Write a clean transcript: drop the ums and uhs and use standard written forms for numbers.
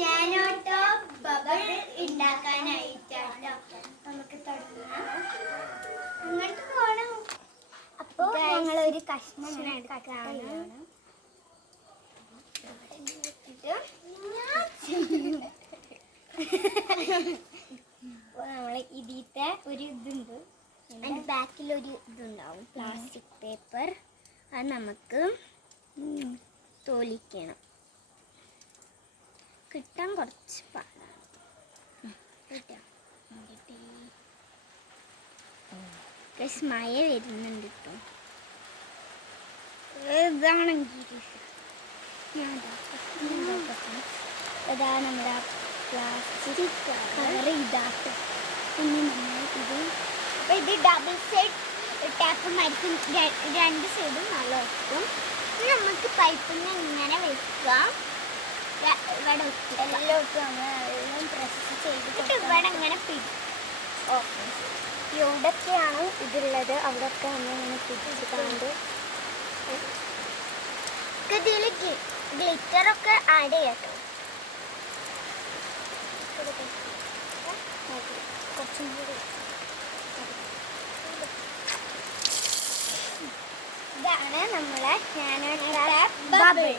നാനോട്ടോ bubble ഉണ്ടാക്കാനായിട്ടാട്ടോ നമുക്ക് തുടങ്ങാം. അങ്ങോട്ട് പോകണം. അപ്പോൾ ഞങ്ങളൊരു കഷ്ണം എടുക്കാണ്. നമ്മൾ ഇതിത്തെ ഒരു ഇതുണ്ട്, അതിൻ്റെ ബാക്കിലൊരു ഇതുണ്ടാവും, പ്ലാസ്റ്റിക് പേപ്പർ. അത് നമുക്ക് തോലിക്കണം. കിട്ടാൻ കുറച്ച് പാടാണ്. മഴ വരുന്നുണ്ട് കേട്ടോ. ഇതാണെങ്കിൽ അതാ നമ്മുടെ പ്ലാസ്റ്റിക് കവർ ഇതാക്കും. പിന്നെ നമ്മൾ ഇത് ഇത് ഡബിൾ സൈഡ് ടാപ്പുമായിരിക്കും, രണ്ട് സൈഡും നല്ല വെക്കും. നമുക്ക് പൈപ്പിൽ നിന്ന് ഇങ്ങനെ വെക്കാം. ഇവിടെ എല്ലോട്ടും നമ്മളെല്ലാം പ്രസ് ചെയ്തിട്ട് ഇവിടെ ഇങ്ങനെ പിടിക്കും. ഓക്കെ, എവിടെയൊക്കെയാണ് ഇതുള്ളത് അവിടെയൊക്കെ നമ്മളിങ്ങനെ പിടിച്ചിട്ടാണ്ട് ഇതിൽ ഗ്ലിറ്ററൊക്കെ ആഡ് ചെയ്യട്ടോ. കുറച്ചും കൂടി ഇതാണ് നമ്മളെ നാനോ ബബിൾ.